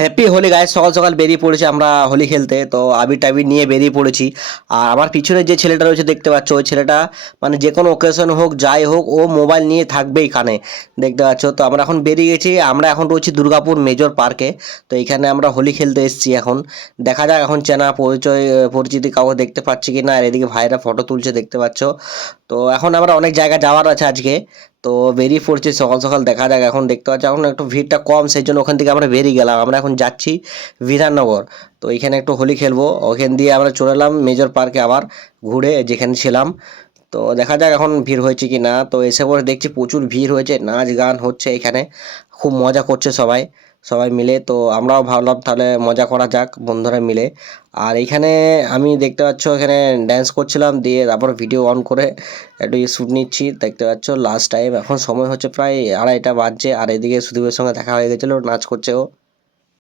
Happy Holi guys, সকাল সকাল বেরিয়ে পড়েছি আমরা হোলি খেলতে। তো আবির টাবির নিয়ে বেরিয়ে পড়েছি। আর আমার পিছনে যে ছেলেটা রয়েছে দেখতে পাচ্ছ, ওই ছেলেটা মানে যে কোনো ওকেশন হোক যাই হোক ও মোবাইল নিয়ে থাকবে এখানে, দেখতে পাচ্ছ। তো আমরা এখন বেরিয়ে গেছি, আমরা এখন রয়েছি দুর্গাপুর মেজর পার্কে। তো এখানে আমরা হোলি খেলতে এসেছি এখন। দেখা যাক এখন চেনা পরিচয় পরিচিতি কাউকে দেখতে পাচ্ছি কি না। আর এদিকে ভাইরা ফটো তুলছে দেখতে পাচ্ছ। তো এখন আমরা অনেক জায়গা যাওয়ার আছে আজকে। তো বেরিয়ে পড়ছি সকাল সকাল, দেখা যাক। এখন দেখতে পাচ্ছি এখন একটু ভিড়টা কম, সেই জন্য ওখান থেকে আমরা বেরিয়ে গেলাম। আমরা এখন যাচ্ছি বিধাননগর। তো এখানে একটু হোলি খেলবো, ওখান দিয়ে আমরা চলে এলাম মেজর পার্কে আবার ঘুরে যেখানে ছিলাম। তো দেখা যাক এখন ভিড় হয়েছে কি না। তো এসে পরে দেখছি প্রচুর ভিড় হয়েছে, নাচ গান হচ্ছে এখানে, খুব মজা করছে সবাই সবাই মিলে। তো আমরাও ভাবলাম তাহলে মজা করা যাক বন্ধুরা মিলে। আর এইখানে আমি দেখতে পাচ্ছ এখানে ড্যান্স করছিলাম, দিয়ে তারপর ভিডিও অন করে একটু শ্যুট নিচ্ছি দেখতে পাচ্ছ। লাস্ট টাইম এখন সময় হচ্ছে প্রায় 2:30 বাজছে। আর এদিকে সুদীপের সঙ্গে দেখা হয়ে গেছিলো, নাচ করছে ও।